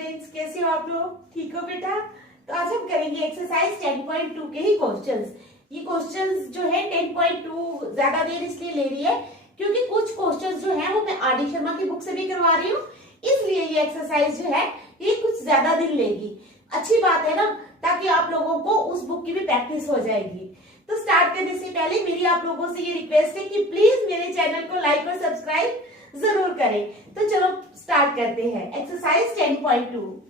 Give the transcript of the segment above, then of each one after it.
Students, कैसे हो आप लोग? ठीक हो बेटा? तो आज हम करेंगे एक्सरसाइज 10.2 के ही क्वेश्चंस। ये क्वेश्चंस जो है 10.2 ज्यादा देर इसलिए ले रही है क्योंकि कुछ क्वेश्चंस जो है वो मैं आर डी शर्मा की बुक से भी करवा रही हूँ, इसलिए ये एक्सरसाइज जो है ये कुछ ज्यादा दिन लेगी। अच्छी बात है ना, ताकि आप लोगों को उस बुक की भी प्रैक्टिस हो जाएगी। तो स्टार्ट करने से पहले मेरी आप लोगों से ये रिक्वेस्ट है कि प्लीज मेरे चैनल को लाइक और सब्सक्राइब जरूर करें। तो चलो स्टार्ट करते हैं। Exercise 10.2।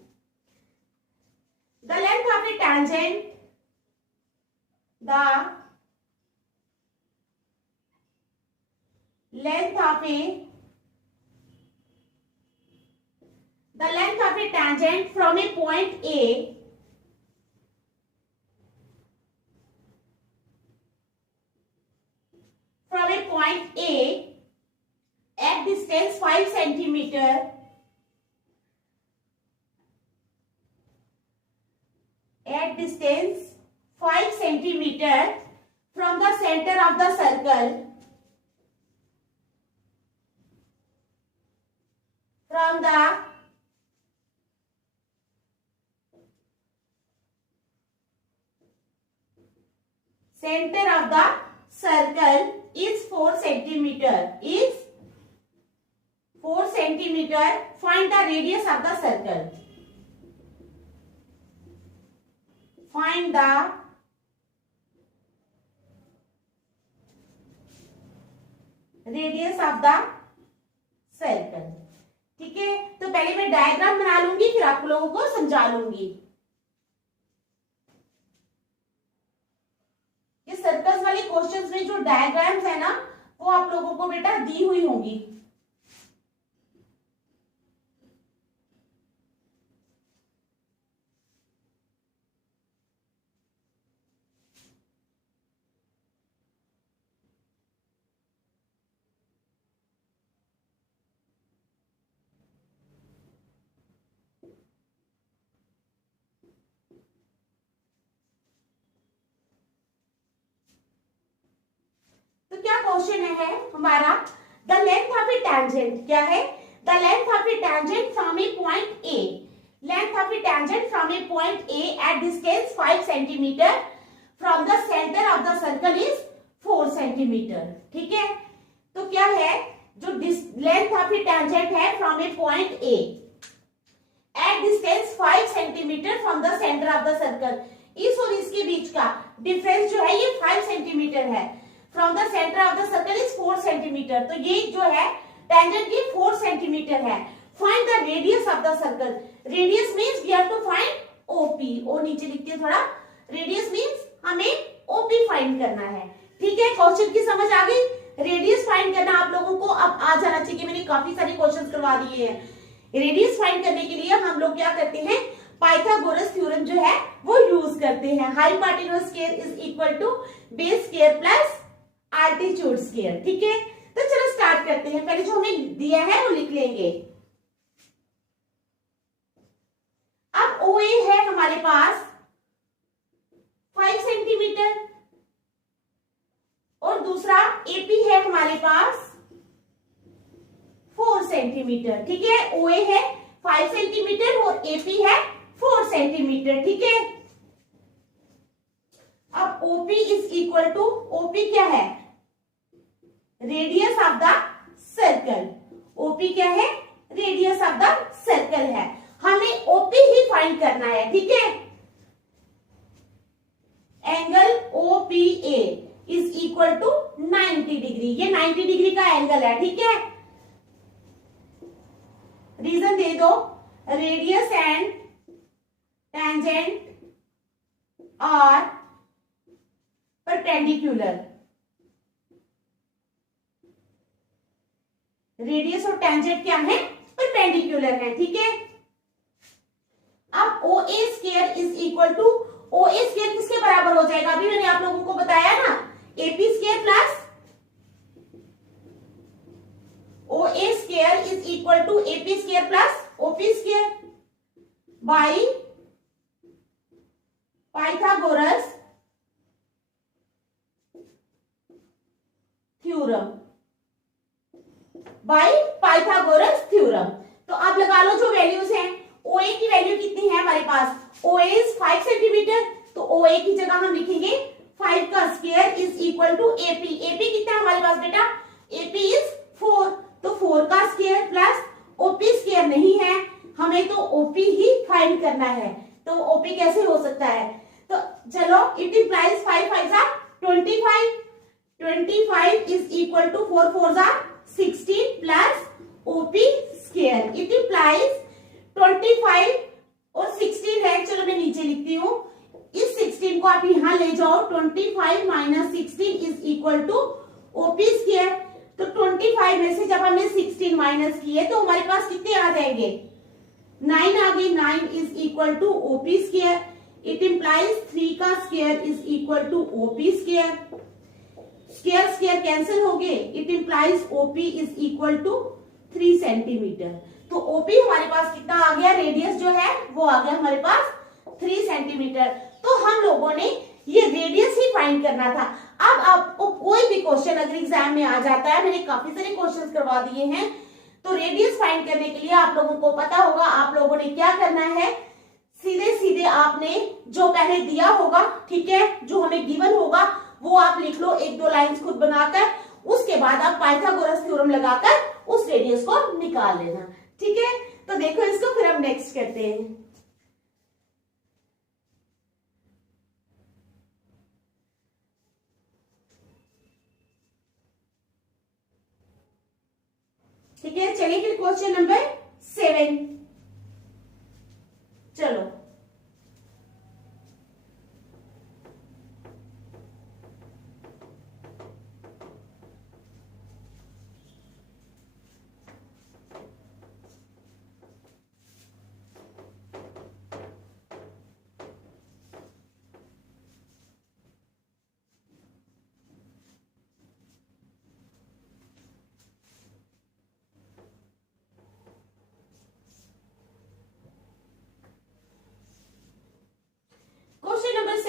The length of A tangent, the length of a tangent from a point A at distance 5 centimeter from the center of the circle, is 4 centimeter. Find the radius of the circle. Find the radius of the circle. ठीक है, तो पहले मैं diagram बना लूंगी, फिर आप लोगों को समझा लूंगी। ये सर्कल्स वाले क्वेश्चंस में जो डायग्राम्स है ना, वो आप लोगों को बेटा दी हुई होंगी। क्या क्वेश्चन है हमारा? The length of A tangent क्या है? The length of A tangent from a point A. Length of A tangent from a point A at distance 5 centimetre from the centre of the circle is 4 centimetre. ठीक है, तो क्या है जो length of A tangent है from a point A at distance 5 centimetre from the centre of the circle. इस और इसके बीच का डिफरेंस जो है ये 5 सेंटीमीटर है। From the centre of the circle is 4 centimetre. तो ये जो है टेंजेंट की 4 सेंटीमीटर है। Find the radius of the circle. Radius means we have to find OP. O नीचे लिखते हैं थोड़ा। रेडियस मींस हमें ओपी फाइंड करना है। ठीक है, क्वेश्चन की समझ आ गई? रेडियस फाइंड करना आप लोगों को अब आ जाना चाहिए। मैंने काफी सारे क्वेश्चन करवा दिए हैं। रेडियस फाइंड करने के लिए हम लोग क्या करते हैं? पाइथागोरस थ्योरम जो है वो यूज करते हैं। Hypotenuse square is equal to base square plus altitude square. ठीक है, तो चलो स्टार्ट करते हैं। पहले जो हमें दिया है वो लिख लेंगे। अब ओ ए है हमारे पास 5 सेंटीमीटर और दूसरा एपी है हमारे पास 4 सेंटीमीटर। ठीक है, ओ ए है 5 सेंटीमीटर और एपी है 4 सेंटीमीटर। ठीक है, अब OP is equal to, OP क्या है? Radius of the circle. OP क्या है? रेडियस ऑफ द सर्कल है। हमें OP ही फाइंड करना है। ठीक है, angle OPA is equal to 90 degree. ये 90 डिग्री का एंगल है। ठीक है, रीजन दे दो। Radius and tangent are perpendicular. Radius और टेंजेंट क्या है? परपेंडिकुलर है। ठीक है, अब O A square is equal to, O A square किसके बराबर हो जाएगा? अभी मैंने आप लोगों को बताया ना, AP square plus O A square is equal to AP square plus OP square by Pythagoras theorem. By Pythagoras theorem. तो आप लगा लो जो वैल्यूज हैं। ओ OA की वैल्यू कितनी है हमारे पास, OA इज 5 सेंटीमीटर, तो OA की जगह हम लिखेंगे 5 का square is equal to AP। AP कितना है हमारे पास बेटा, AP इज 4, तो 4 का स्क्वायर प्लस OP स्क्वायर नहीं है, हमें तो OP ही फाइंड करना है, तो OP कैसे हो सकता है, तो चलो इट इम्प्लाइज 5 5 जा 25, 25 इज इक्वल टू 4 4 जा 16 plus OP square, it implies 25 और 16 है, चलो मैं नीचे लिखती हूँ, इस 16 को आप यहां ले जाओ, 25 minus 16 is equal to OP square, तो 25 में से जब हमने 16 माइनस किए तो हमारे पास कितने आ जाएंगे, 9 आ गए, 9 is equal to OP square, it implies 3 का square is equal to OP square, square square cancel हो गए, it implies OP is equal to 3 centimetre, तो OP हमारे पास कितना आ गया, रेडियस जो है वो आ गया हमारे पास 3 सेंटीमीटर। तो हम लोगों ने ये रेडियस ही फाइंड करना था। अब आपको कोई भी क्वेश्चन अगर एग्जाम में आ जाता है, मैंने काफी सारे क्वेश्चंस करवा दिए हैं, तो रेडियस फाइंड करने के लिए आप लोगों को पता होगा आप लोगों ने क्या करना है, सीधे सीधे आपने जो पहले दिया होगा, ठीक है, जो हमें गिवन होगा वो आप लिख लो, एक दो लाइंस खुद बनाकर, उसके बाद आप पाइथागोरस थ्योरम लगाकर उस रेडियस को निकाल लेना, ठीक है। तो देखो इसको फिर हम नेक्स्ट करते हैं। ठीक है, चलिए फिर क्वेश्चन नंबर 7, चलो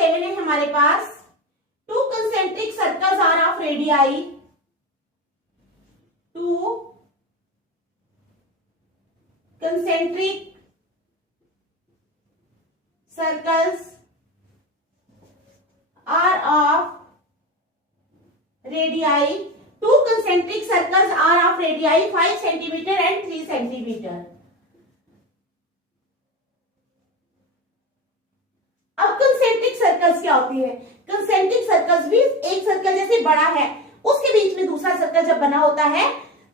है हमारे पास, 2 concentric circles are of radii, 2 concentric circles are of radii, 2 concentric circles are of radii 5 centimeter and 3 centimeter। अब कंसेंट्रिक सर्कल्स क्या होती है, कंसेंट्रिक सर्कल्स भी एक सर्कल जैसे बड़ा है उसके बीच में दूसरा सर्कल जब बना होता है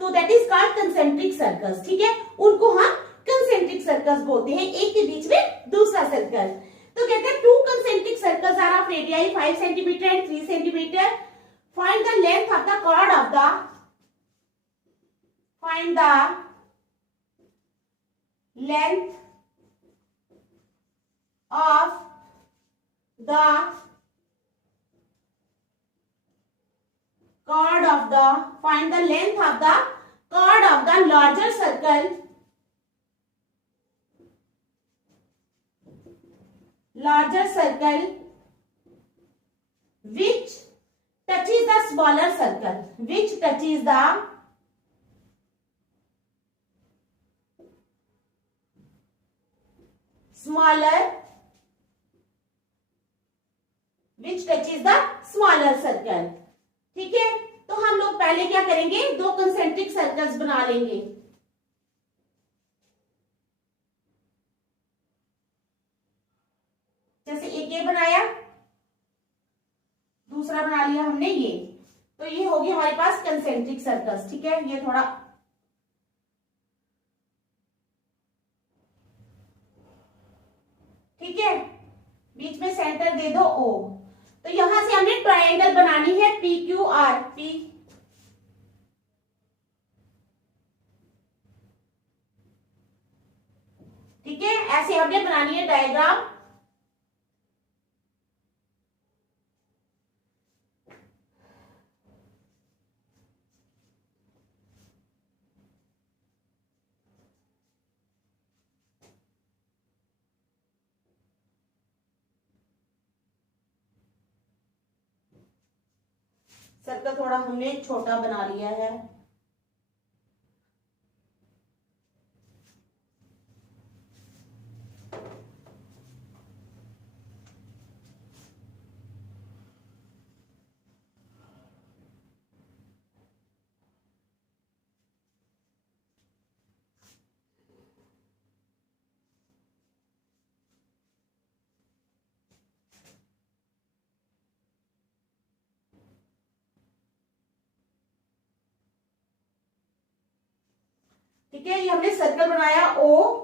तो that is called concentric circles, ठीक है, उनको हम कंसेंट्रिक सर्कल्स बोलते हैं, एक के बीच में दूसरा सर्कल। तो कहते हैं 2 concentric circles are of radius 5 centimetre and 3 centimetre, find the length of the chord of the, find the length of the chord of the, find the length of the chord of the larger circle, larger circle which touches the smaller circle, which touches the smaller, which touches the smaller circle, ठीक है। तो हम लोग पहले क्या करेंगे, 2 concentric circles बना लेंगे, जैसे एक ये बनाया, दूसरा बना लिया हमने ये, तो ये होगी हमारे पास कंसेंट्रिक सर्कल्स, ठीक है। ये थोड़ा ठीक है, बीच में सेंटर दे दो O, तो यहां से हमने ट्रायंगल बनानी है PQR, P, ठीक है, ऐसे हमने बनानी है डायग्राम। सर्कल थोड़ा हमने छोटा बना लिया है, ठीक है, ये हमने सर्कल बनाया ओ,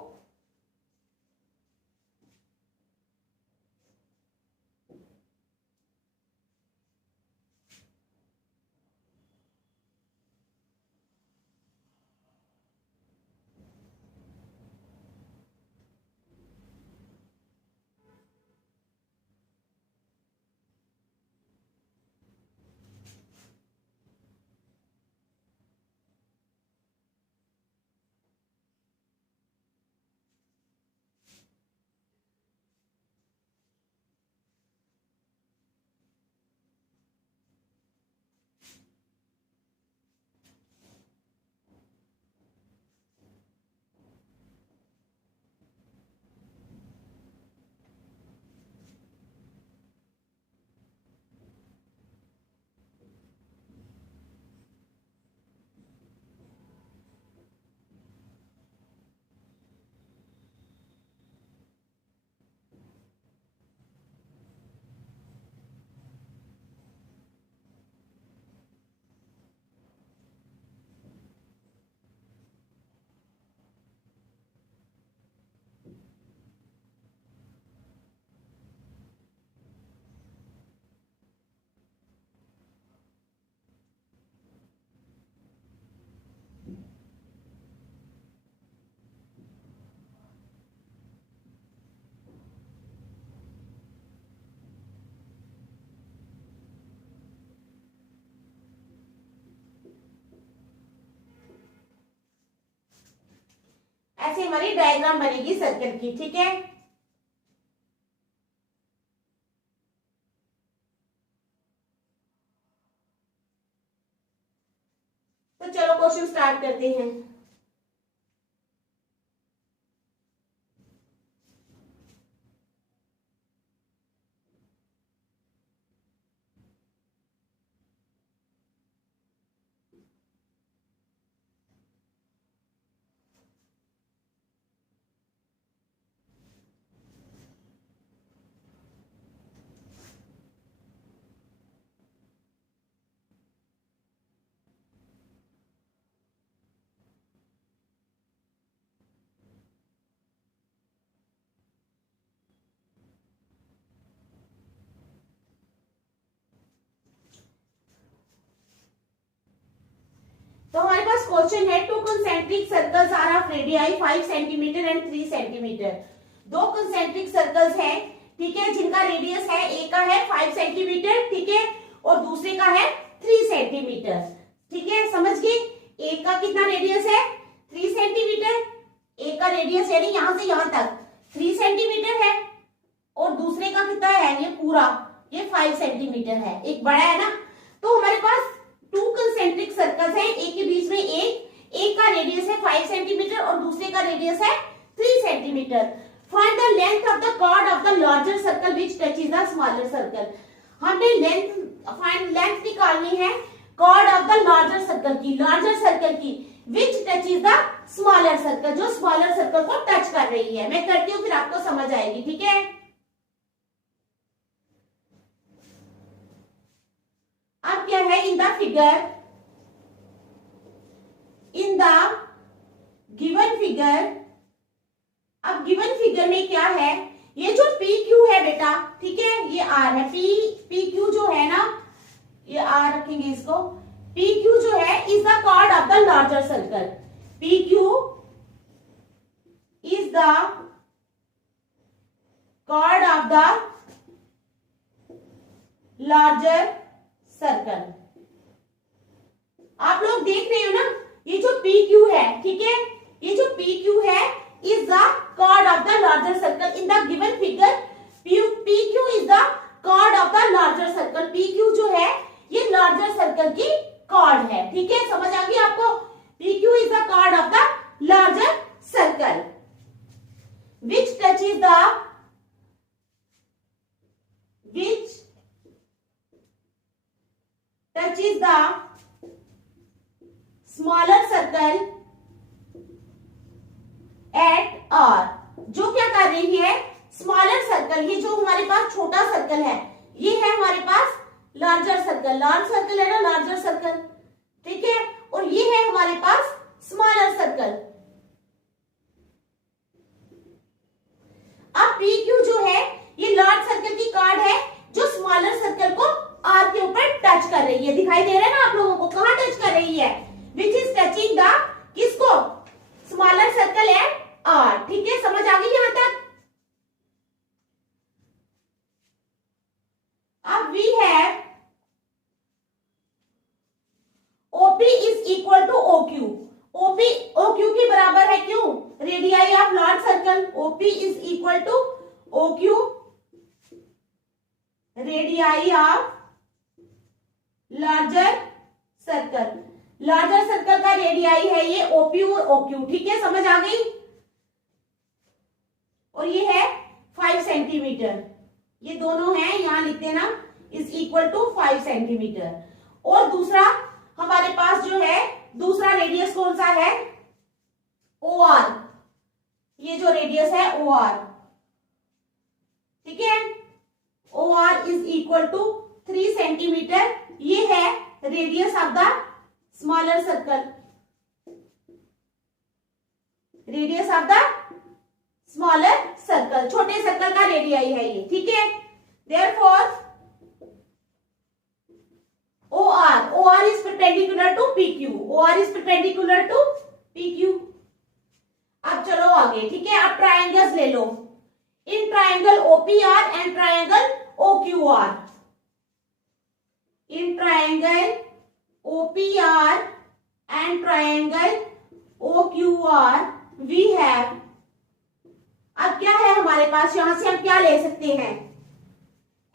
ऐसे हमारी डायग्राम बनेगी सर्कल की। ठीक है, तो चलो क्वेश्चन स्टार्ट करते हैं। तो हमारे पास क्वेश्चन है, two concentric circles are of radii 5 centimetre and 3 centimetre. दो कंसेंट्रिक सर्कल्स हैं, ठीक है, जिनका रेडियस है, एक का है 5 सेंटीमीटर, ठीक है, और दूसरे का है 3 सेंटीमीटर। ठीक है, समझ गए? एक का कितना रेडियस है? 3 सेंटीमीटर। एक का रेडियस यानी यहां से यहां तक 3 सेंटीमीटर है, और दूसरे का कितना है? ये पूरा ये 5 सेंटीमीटर है, एक बड़ा है ना। तो हमारे पास टू कंसेंट्रिक सर्कल्स हैं, एक के बीच में एक का रेडियस है 5 सेंटीमीटर और दूसरे का रेडियस है 3 centimetre. Find the length of the chord of the larger circle which touches the smaller circle. हमने लेंथ निकालनी है chord of the larger circle की which touches the smaller circle, जो स्मॉलर सर्कल को टच कर रही है। मैं करती हूँ, फिर आपको समझ आएगी। ठीक है, अब क्या है? इन द गिवन फिगर, अब गिवन फिगर में क्या है? ये जो पी क्यू है बेटा, ठीक है, ये आर है, पी क्यू जो है ना, ये आर रखेंगे इसको। पी क्यू जो है is the chord of the larger circle. P Q is the chord of the larger circle. आप लोग देख रहे हो ना, ये जो पी क्यू है, ठीक है, ये जो पी क्यू है is the chord of the larger circle in the given figure. P Q is the chord of the larger circle. P Q जो है ये लार्जर सर्कल की कॉर्ड है। ठीक है, समझ आ गई आपको? P Q is the chord of the larger circle which touches the smaller circle at R। जो क्या कर रही है? स्मॉलर सर्कल, ये जो हमारे पास छोटा सर्कल है, ये है हमारे पास लार्जर सर्कल। लार्ज सर्कल है ना, लार्जर सर्कल, ठीक है, और ये है हमारे पास स्मॉलर सर्कल। पी क्यू जो है ये लार्ज सर्कल की कार्ड है जो स्मॉलर सर्कल को आर के ऊपर टच कर रही है। दिखाई दे रहा है ना आप लोगों को, कहां टच कर रही है? विच इज टचिंग द किसको? Smaller circle and R. ठीक है, समझ आ गई यहां तक? अब we have OP is equal to OQ। OP OQ के बराबर है, क्यों? Radii of large circle. OP is equal to OQ radii of larger circle. Larger circle का रेडियाई है ये OP और OQ। ठीक है, समझ आ गई? और ये है 5 सेंटीमीटर। ये दोनों हैं, यहां लिख देना, इज इक्वल टू 5 सेंटीमीटर। और दूसरा हमारे पास जो है दूसरा रेडियस कौन सा है? OR। ये जो रेडियस है OR, ठीक है, OR is equal to 3 centimetre. ये है radius of the smaller circle. Radius of the smaller circle, छोटे सर्कल का रेडियाई है ये। ठीक है, therefore OR is perpendicular to PQ। OR is perpendicular to PQ। अब चलो आगे। ठीक है, अब ट्राइंगल्स ले लो। In triangle OPR and triangle OQR। In triangle OPR and triangle OQR we have, अब क्या है हमारे पास? यहां से हम क्या ले सकते हैं?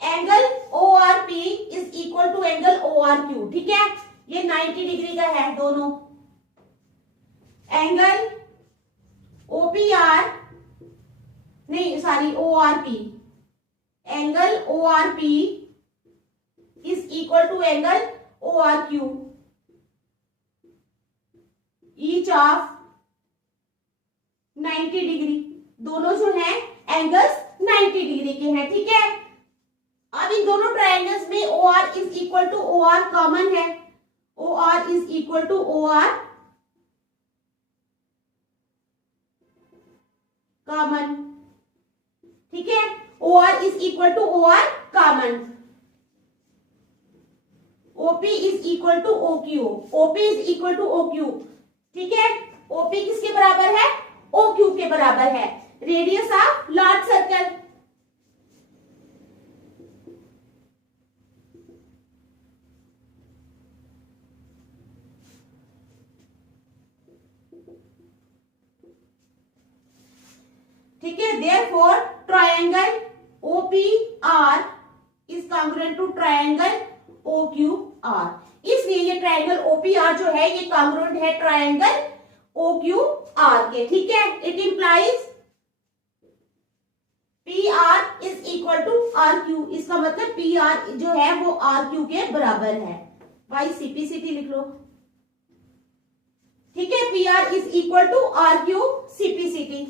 Angle ORP is equal to angle ORQ। ठीक है, ये 90 डिग्री का है दोनों। एंगल OPR नहीं sorry ORP, angle ORP is equal to angle ORQ each of 90 degree. दोनों जो हैं एंगल्स 90 डिग्री के हैं। ठीक है, अब इन दोनों ट्रायंगल्स में OR is equal to OR common है। OR is equal to OR common. ठीक है, OR is equal to OR common. OP is equal to OQ। OP is equal to OQ। ठीक है, OP किसके बराबर है? OQ के बराबर है, रेडियस ऑफ लार्ज सर्कल। ठीक है, therefore triangle OPR is congruent to triangle OQR। इसलिए ये ट्रायंगल OPR जो है ये कॉन्ग्रुएंट है ट्रायंगल OQR के। ठीक है, it implies PR is equal to RQ। इसका मतलब PR जो है वो RQ के बराबर है। भाई CP/CT लिख लो। ठीक है, PR is equal to RQ CP/CT।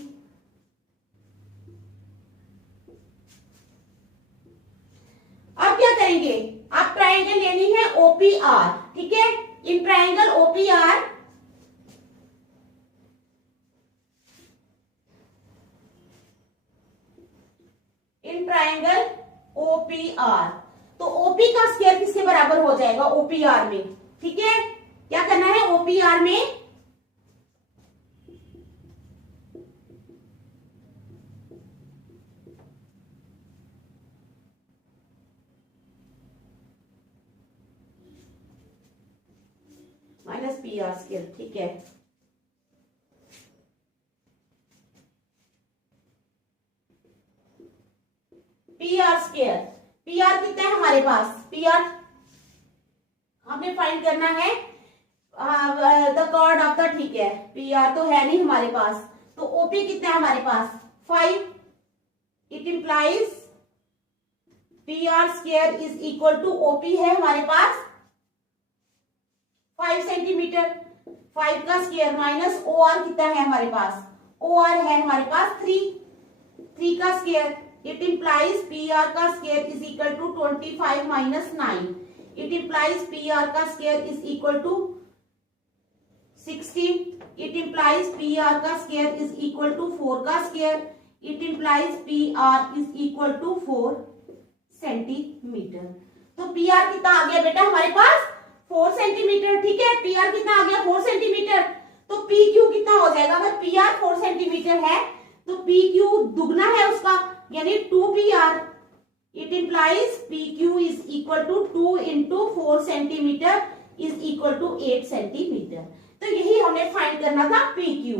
अब क्या करेंगे? आप ट्रायंगल लेनी है OPR। ठीक है, in triangle OPR in triangle OPR, तो OP का स्क्वायर किसके बराबर हो जाएगा? OPR में। ठीक है, क्या करना है? OPR में माइनस PR स्क्वायर। ठीक है, PR स्क्वायर। PR कितना है हमारे पास? PR हमें फाइंड करना है द कॉर्ड ऑफ द, ठीक है, PR तो है नहीं हमारे पास, तो OP कितना है हमारे पास? 5। It implies PR square is equal to OP है हमारे पास 5 सेंटीमीटर। 5 का स्क्वायर माइनस OR कितना है हमारे पास? OR है हमारे पास 3 का स्क्वायर। इट इंप्लाइज PR का square is equal to 25 minus 9। It implies PR का square is equal to 16। It implies PR का स्क्वायर इज इक्वल टू 4 का square. It implies P R is equal to 4 centimetre. तो P R कितना आ गया बेटा हमारे पास 4 सेंटीमीटर। ठीक है, पी आर कितना आ गया 4 सेंटीमीटर। तो पी क्यू कितना हो जाएगा, अगर पी आर 4 सेंटीमीटर है तो पी क्यू दुगना है उसका, यानी 2 P R. It implies P Q is equal to 2 into 4 centimetre is equal to 8 centimetre. तो यही हमने फाइंड करना था पी क्यू।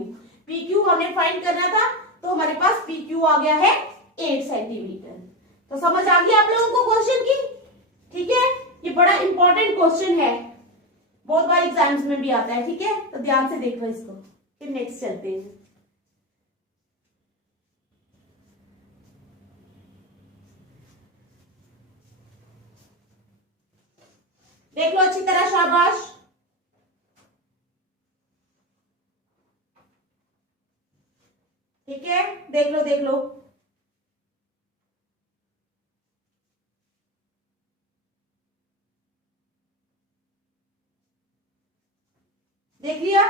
पी क्यू हमने फाइंड करना था, तो हमारे पास पी क्यू आ गया है 8 सेंटीमीटर। तो समझ आ गया आप लोगों को क्वेश्चन की। ठीक है, ये बड़ा इंपॉर्टेंट क्वेश्चन है, बहुत बार एग्जाम्स में भी आता है। ठीक है, तो ध्यान से देखो इसको। फिर नेक्स्ट चलते हैं। देख लो अच्छी तरह, शाबाश। ठीक है, देख लो देख लो। देख लिया।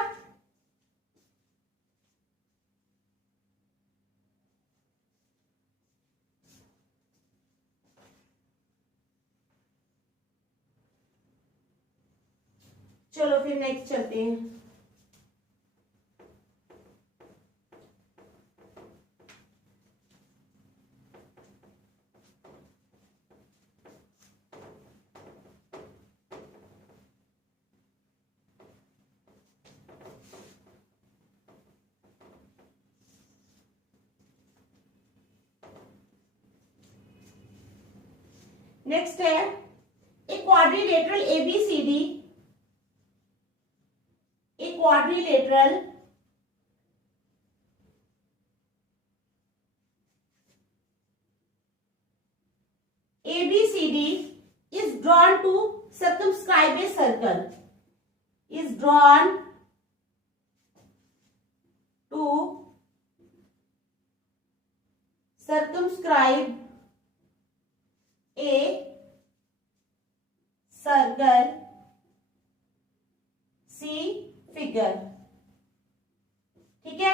चलो फिर नेक्स्ट चलते हैं। नेक्स्ट है a quadrilateral ABCD. A quadrilateral ABCD is drawn to circumscribe a circle. Is drawn to circumscribe a circle. See figure. ठीक है,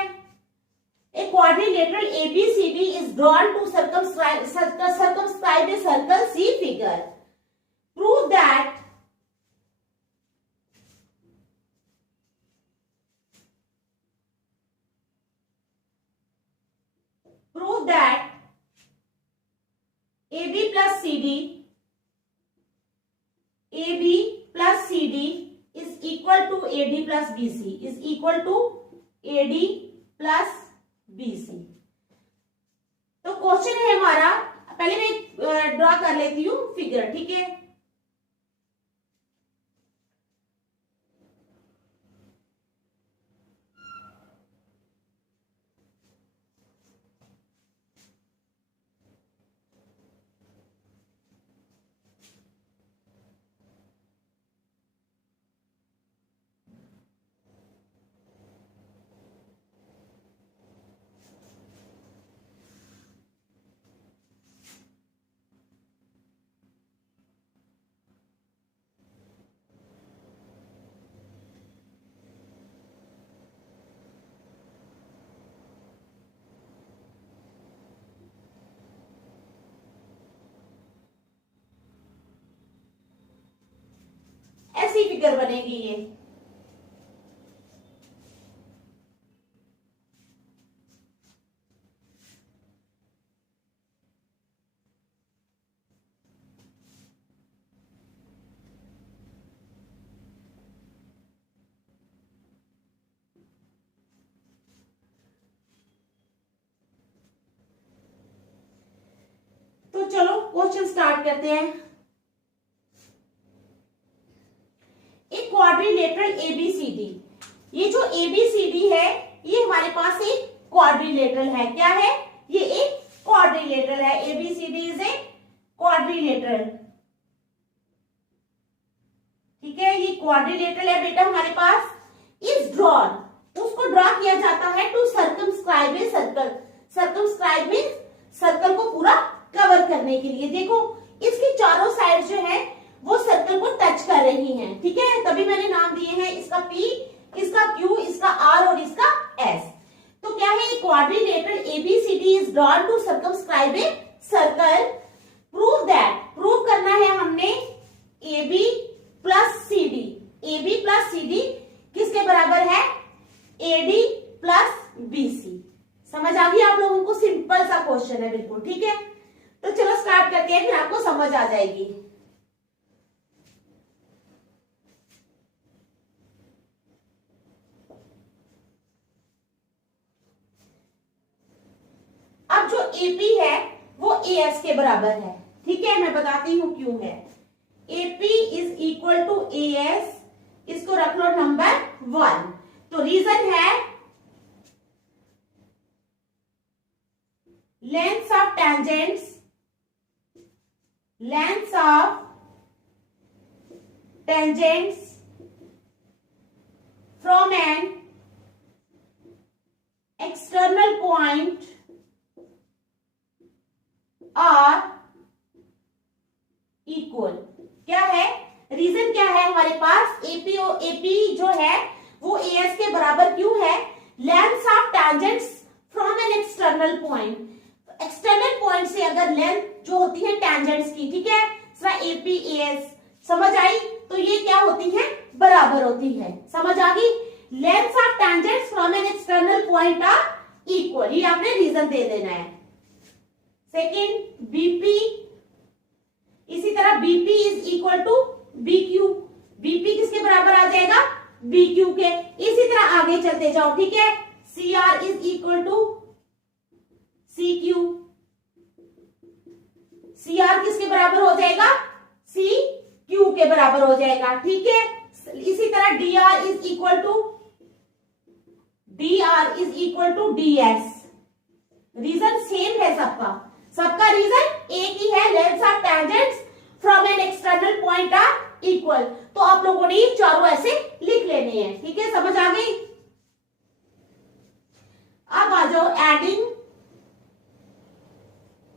a quadrilateral ABCD is drawn to circumscribe a circle, see figure. Prove that AB plus CD is equal to AD plus BC is equal to AD plus BC। तो question है हमारा, पहले मैं draw कर लेती हूँ फिगर। ठीक है, ऐसी फिगर बनेगी ये। तो चलो क्वेश्चन स्टार्ट करते हैं। एक क्वाड्रिलेटरल एबीसीडी, ये जो एबीसीडी है ये हमारे पास एक क्वाड्रिलेटरल है। क्या है ये? एक क्वाड्रिलेटरल है। ABCD is a quadrilateral. ठीक है, ये क्वाड्रिलेटरल है बेटा हमारे पास। इज ड्रॉन, उसको ड्रॉ किया जाता है to circumscribe a circle. Circumscribe means circle को पूरा कवर करने के लिए। देखो इसकी चारों साइड जो है वो सर्कल को टच कर रही हैं। ठीक है, तभी मैंने नाम दिए हैं इसका P, इसका Q, इसका R और इसका S। तो क्या है ये quadrilateral ABCD is drawn to circumscribe a circle. Prove that. Prove करना है हमने AB plus CD. AB plus CD किसके बराबर है? AD plus BC. समझ आ गई आप लोगों को? सिंपल सा क्वेश्चन है बिल्कुल, ठीक है। तो चलो स्टार्ट करते हैं, फिर आपको समझ आ जाएगी। अब जो AP है वो AS के बराबर है, ठीक है। मैं बताती हूं क्यों है। AP is equal to AS, इसको रख लो नंबर 1। तो रीजन है lengths of tangents from an external point are equal। क्या है रीजन? क्या है हमारे पास? AP जो है वो AS के बराबर क्यों है? Length of tangents from an external point. External point से अगर लेंथ जो होती है टेंजेंट्स की, ठीक है, AP AS समझ आई, तो ये क्या होती है? बराबर होती है। समझ आ गई? Length of tangents from an external point are equal, ये आपने रीजन दे देना है। सेकेंड BP, इसी तरह BP is equal to BQ। BP किसके बराबर आ जाएगा? BQ के। इसी तरह आगे चलते जाओ, ठीक है। CR is equal to CQ। CR किसके बराबर हो जाएगा? CQ के बराबर हो जाएगा, ठीक है। इसी तरह DR is equal to DS। Reason same है सबका रीजन एक ही है, length of tangents from an external point are equal. तो आप लोगों ने ये चारों ऐसे लिख लेने हैं, ठीक है। समझ आ गई? अब आ जाओ adding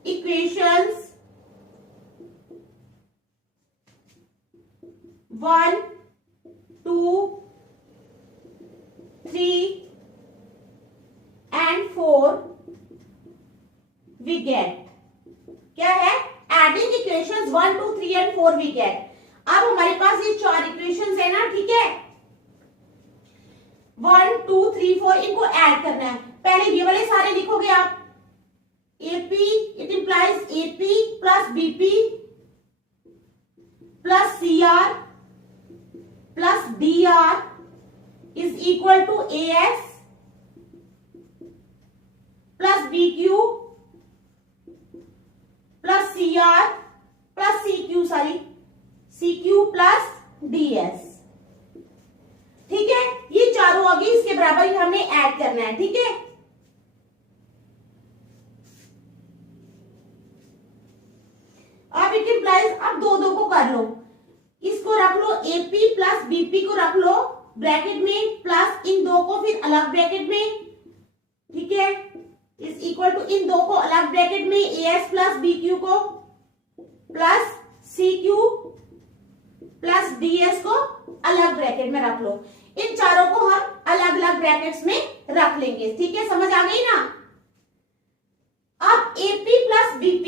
equations 1, 2, 3 and 4 we get। क्या है? Adding equations 1, 2, 3 and 4 we get। अब हमारे पास ये चार इक्वेशंस है ना, ठीक है। 1, 2, 3, 4 इनको ऐड करना है। पहले ये वाले सारे लिखोगे आप। AP, it implies AP plus BP plus CR plus DR is equal to AS plus BQ plus CR plus CQ plus DS। ठीक है, ये चारों आ गई, इसके बराबर ही हमने ऐड करना है, ठीक है। अब इट इंप्लाइज, अब दो को कर लो, इसको रख लो AP प्लस BP को रख लो ब्रैकेट में, प्लस इन दो को फिर अलग ब्रैकेट में, ठीक है, इज इक्वल टू इन दो को अलग ब्रैकेट में AS प्लस BQ को प्लस CQ प्लस DS को अलग ब्रैकेट में रख लो। इन चारों को हम अलग अलग ब्रैकेट्स में रख लेंगे, ठीक है, समझ आ गई ना। अब AP प्लस BP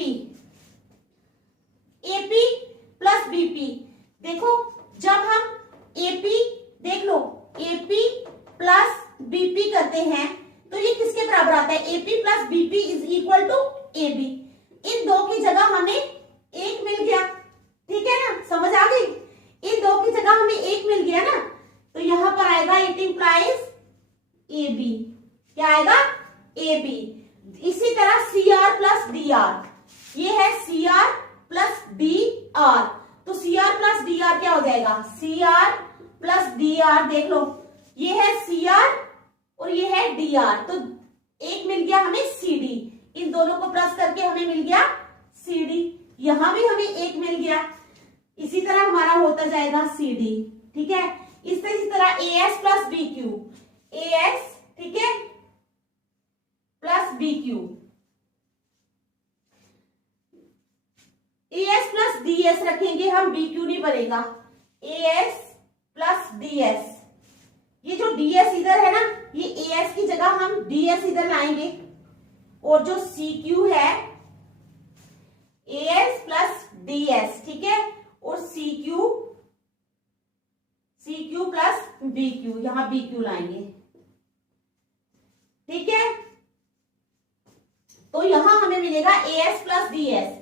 देखो, जब हम AP देख लो AP प्लस BP करते हैं तो ये किसके बराबर आता है? AP plus BP is equal to AB। इन दो की जगह हमें एक मिल गया, ठीक है ना, समझ आ गई। इन दो की जगह हमें एक मिल गया ना, तो यहां पर आएगा इट इंप्लाइज AB। क्या आएगा? AB। इसी तरह CR प्लस DR, ये है CR प्लस DR, तो CR प्लस DR क्या हो जाएगा? CR प्लस DR, देख लो ये है CR और ये है DR, तो एक मिल गया हमें CD। इन दोनों को प्लस करके हमें मिल गया CD। यहां भी हमें एक मिल गया, इसी तरह हमारा होता जाएगा CD, ठीक है। इसी तरह AS प्लस BQ, AS, ठीक है, plus BQ, AS plus DS रखेंगे हम, BQ नहीं बनेगा। AS प्लस DS, ये जो DS इधर है ना, ये ए एस की जगह हम डी एस इधर लाएंगे, और जो सी क्यू है A S plus D S, ठीक है, और C Q plus B Q, यहां बी क्यू लाएंगे, ठीक है। तो यहां हमें मिलेगा A S plus D S,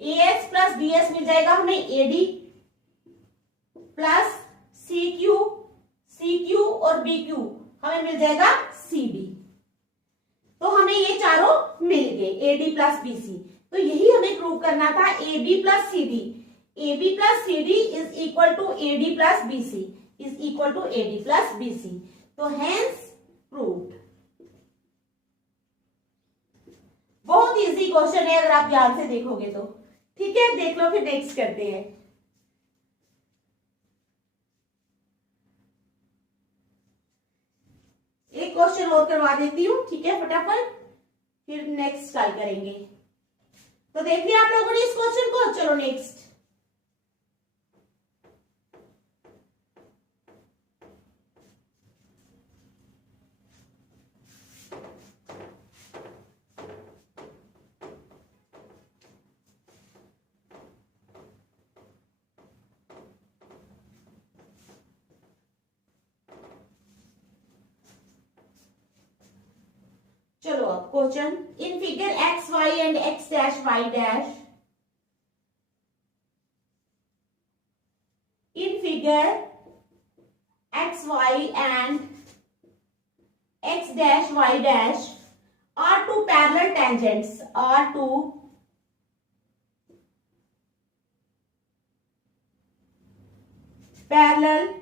A S plus D S मिल जाएगा हमें A D plus C Q और बी क्यू हमें मिल जाएगा सी डी। तो हमें ये चारों मिल गए, A D plus B C. तो यही हमें प्रूव करना था, A B plus C D, A B plus C D is equal to A D plus B C, is equal to A D plus B C. तो hence proved. बहुत easy question है अगर आप ध्यान से देखोगे तो, ठीक है। देख लो, फिर नेक्स्ट करते हैं। एक क्वेश्चन और करवा देती हूँ, ठीक है, फटाफट, फिर नेक्स्ट कल करेंगे। तो देख लिया आप लोगों ने इस क्वेश्चन को, चलो नेक्स्ट। चलो अब question, in figure X Y and X dash Y dash, in figure X Y and X dash Y dash are two parallel tangents, are two parallel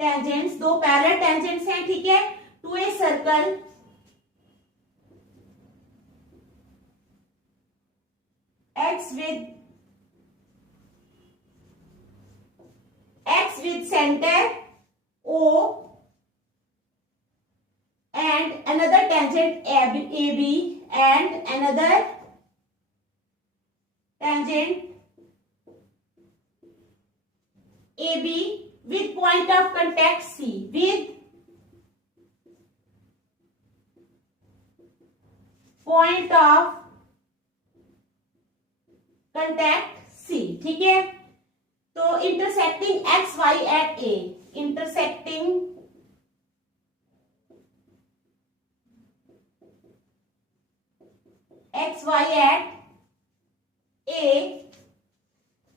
tangents, दो पैरेलल टेंजेंट्स हैं, ठीक है, to a circle X with centre O and another tangent A B and another tangent A B with point of contact C, with point of contact C, ठीक है। तो intersecting x y at A, intersecting x y at A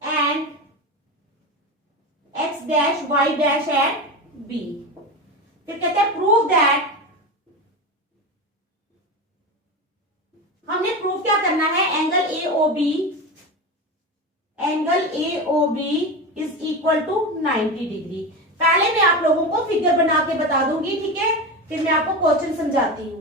and x dash y dash at B। फिर कहते हैं prove that, हमने prove क्या करना है, angle A O B is equal to 90 degree. पहले मैं आप लोगों को फिगर बना के बता दूंगी, ठीक है, फिर मैं आपको क्वेश्चन समझाती हूँ।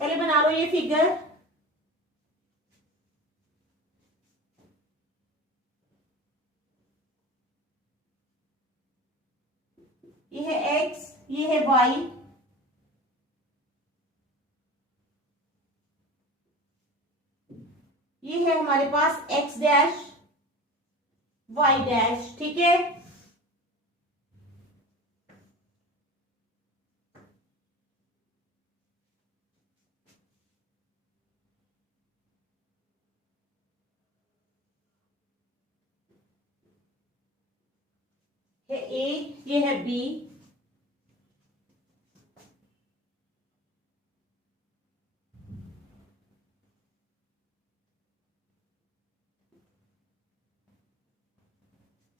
पहले बना लो ये फिगर, ये है x, ये है y, ये है हमारे पास x डैश y डैश, ठीक है। ए, ये है बी,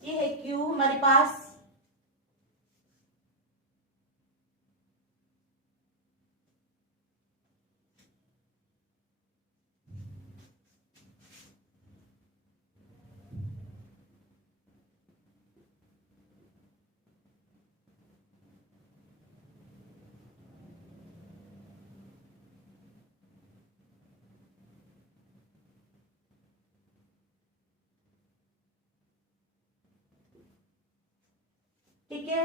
ये है क्यू हमारे पास, ठीक है।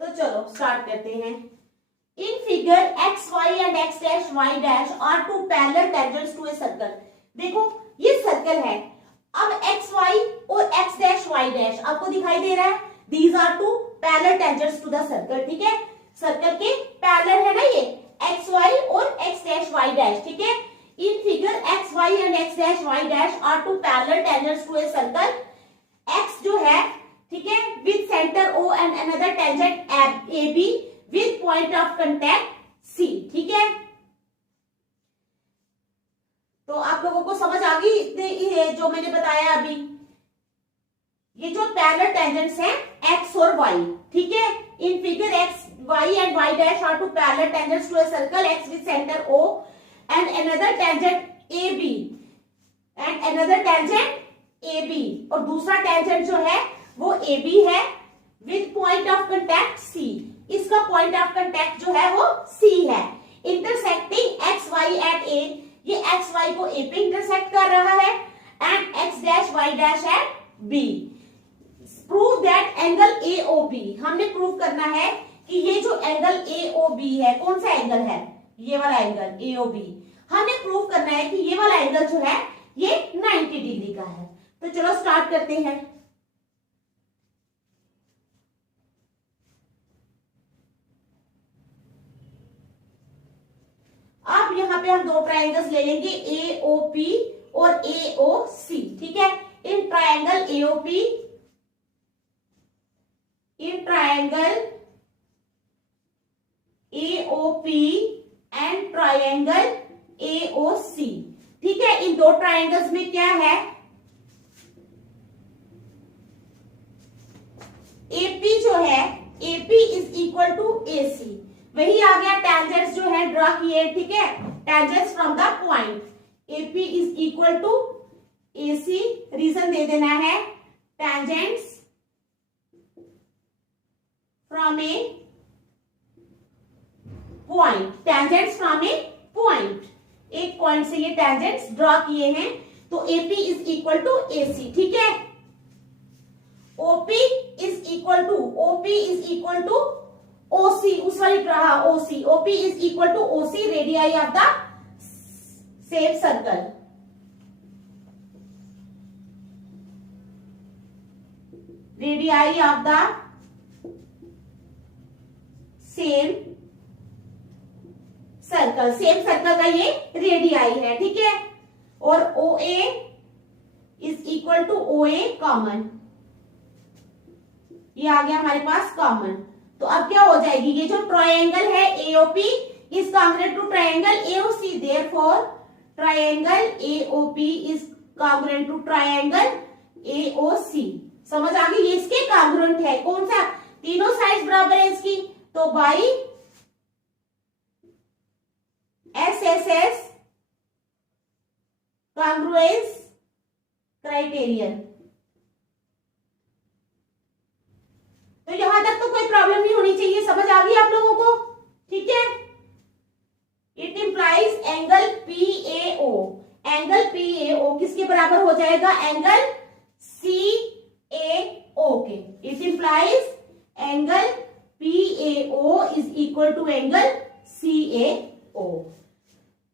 तो चलो स्टार्ट करते हैं। In figure X Y and X dash Y dash are two parallel tangents to a circle. देखो ये सर्कल है, अब एक्स वाई और एक्स डैश वाई डैश आपको दिखाई दे रहा है, these are two parallel tangents to the circle. ठीक है, सर्कल के पैरेलल है ना ये एक्स वाई और एक्स डैश वाई डैश। ठीक है, in figure X Y and X dash Y dash are two parallel tangents to a circle. X जो है, ठीक है, with centre O and another tangent A B with point of contact C. ठीक है, तो आप लोगों को समझ आ गई जो मैंने बताया अभी, ये जो पैरेलल टेंजेंट्स हैं एक्स और वाई। ठीक है, in figure X Y and Y dash are two parallel tangents to a circle X with centre O and another tangent A B and another tangent A B, और दूसरा tangent जो है वो A B है with point of contact C. इसका point of contact जो है वो सी है। Intersecting X Y at A, ये एक्स वाई को ए पे इंटरसेक्ट कर रहा है, and X dash Y dash at B. Prove that angle A O B, हमने प्रूव करना है कि ये जो एंगल ए ओ बी है, कौन सा एंगल है, ये वाला एंगल ए ओ बी। हमें प्रूव करना है कि ये वाला एंगल जो है ये 90 डिग्री का है। तो चलो स्टार्ट करते हैं। अब यहाँ पे हम दो ट्रायंगल्स ले लेंगे, ए ओ पी और ए ओ सी। ठीक है, in triangle A O P, in triangle A O P and triangle A O C. ठीक है, इन दो ट्रायंगल्स में क्या है, एपी जो है, AP is equal to A सी। वही आ गया, टेंजेंट्स जो है ड्रा किए। ठीक है, tangents from the point AP is equal to A C. Reason दे देना है, tangents from a point, tangents from a point, एक पॉइंट से ये टेंजेंट्स ड्रा किए हैं, तो AP is equal to A C. ठीक है, OP is equal to, OP is equal to OC, उस वाली रहा OC, OP is equal to OC radii of the same circle. Radii of the same circle, same circle का ये radii है। ठीक है, और O A is equal to O A common, ये आ गया हमारे पास कॉमन। तो अब क्या हो जाएगी, ये जो ट्रायंगल है AOP is congruent to triangle AOC, therefore triangle AOP is congruent to triangle AOC. समझ आ गई, ये इसके कॉन्ग्रुएंट है। कौन सा, तीनों साइड्स बराबर है इसकी, तो बाई एसएसएस कॉन्ग्रुएंस क्राइटेरियन। तो यहां तक तो कोई प्रॉब्लम नहीं होनी चाहिए, समझ आ गई आप लोगों को। ठीक है, it implies angle PAO, angle PAO किसके बराबर हो जाएगा, एंगल सीएओ के। It implies angle PAO is equal to angle CAO.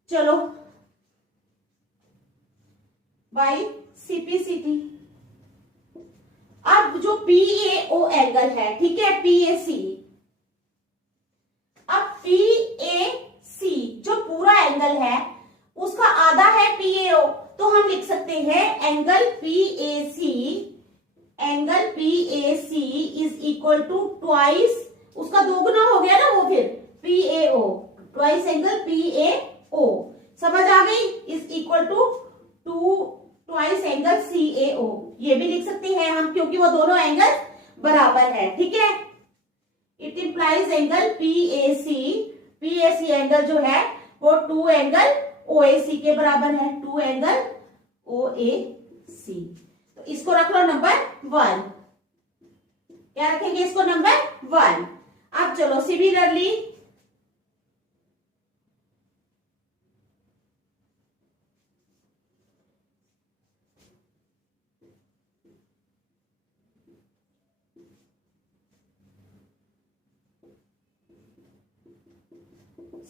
चलो बाई सीपीसीटी। अब जो पीएओ एंगल है, ठीक है, पीएसी, अब पीएसी जो पूरा एंगल है उसका आधा है पीएओ, तो हम लिख सकते हैं angle PAC, angle PAC is equal to twice, उसका दोगुना हो गया ना वो, फिर पीएओ ट्वाइस एंगल पीएओ। समझ आ गई, is equal to twice angle CAO, ये भी लिख सकते हैं हम क्योंकि वो दोनों एंगल बराबर है। ठीक है, it implies angle PAC, PAC angle जो है वो 2 एंगल ओएसी के बराबर है, 2 एंगल ओएसी। तो इसको रख लो नंबर 1, क्या रखेंगे इसको, नंबर 1। अब चलो सिमिलरली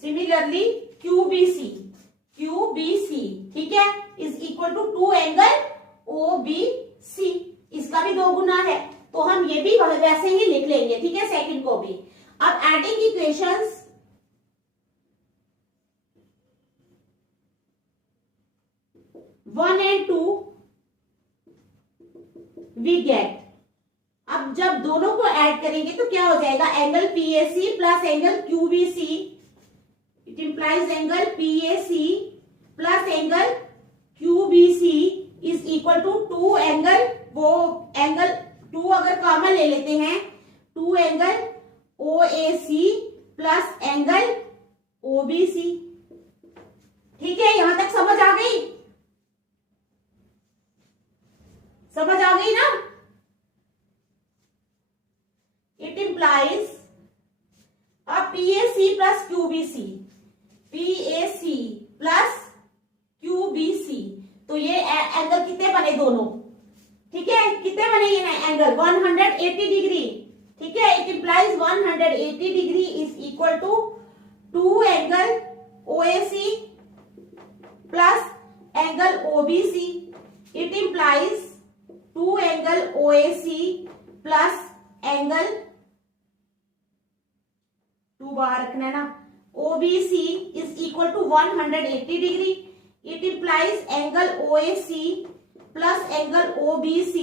सिमिलरली QBC, ठीक है, is equal to 2 angle OBC, इसका भी 2 गुना है, तो हम ये भी वैसे ही लिख लेंगे, ठीक है, सेकंड को भी। अब adding equations, 1 and 2 we get, अब जब दोनों को ऐड करेंगे तो क्या हो जाएगा, angle PAC plus angle QBC, it implies angle PAC plus angle QBC is equal to 2 angle, वो एंगल 2 अगर कॉमन ले लेते हैं, 2 angle OAC plus angle OBC। ठीक है, यहां तक समझ आ गई, समझ आ गई ना। इट इंप्लाइज अब PAC plus QBC, PAC plus QBC, तो ये एंगल कितने बने दोनों, ठीक है, कितने बने ये एंगल 180 डिग्री, ठीक है। It implies 180 degree is equal to 2 angle OAC plus angle OBC। It implies 2 angle OAC plus angle, 2 बाहर रखना है ना, OBC is equal to 180 degree. It implies angle OAC plus angle OBC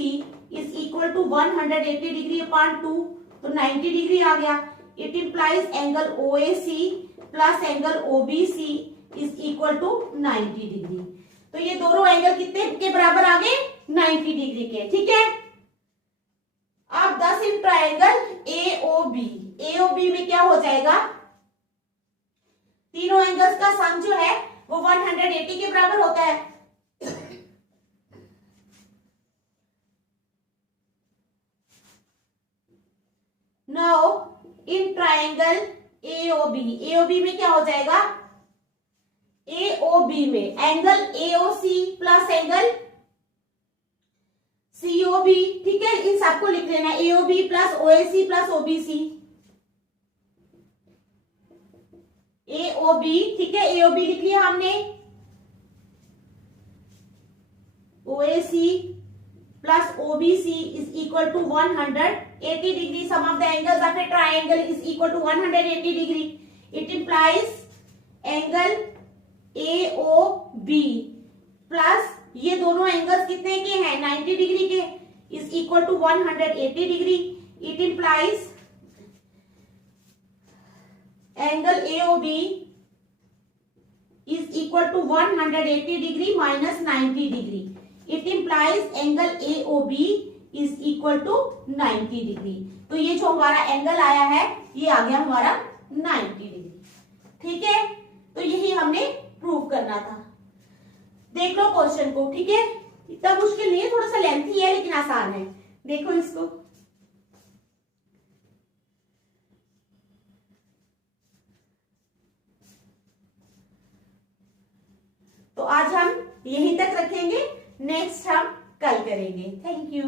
is equal to 180 degree upon 2, तो 90 degree आ गया। It implies angle OAC plus angle OBC is equal to 90 degree, तो ये दोनों एंगल कितने के बराबर आ गए, 90 डिग्री के, ठीक है। अब 10 इन ट्राइंगल AOB में क्या हो जाएगा, तीनों एंगल्स का सम जो है वो 180 के बराबर होता है। नाउ इन ट्राइंगल AOB में क्या हो जाएगा, AOB में angle AOC plus angle COB, ठीक है, इन सबको लिख लेना, AOB plus OAC plus OBC, AOB, ठीक है, AOB लिख लिया हमने, OAC plus OBC is equal to 180 degree, sum of the angles of a triangle is equal to 180 degree. It implies angle AOB plus ये दोनों एंगल्स कितने के हैं, 90 डिग्री के, is equal to 180 degree. It implies angle AOB is equal to 180 degree minus 90 degree. It implies angle AOB is equal to 90 degree, तो ये जो हमारा एंगल आया है ये आ गया हमारा 90 डिग्री, ठीक है। तो यही हमने प्रूव करना था। देख लो क्वेश्चन को, ठीक है, इतना मुश्किल नहीं है, थोड़ा सा लेंथी है लेकिन आसान है, देखो इसको। तो आज हम यहीं तक रखेंगे, नेक्स्ट हम कल करेंगे। Thank you.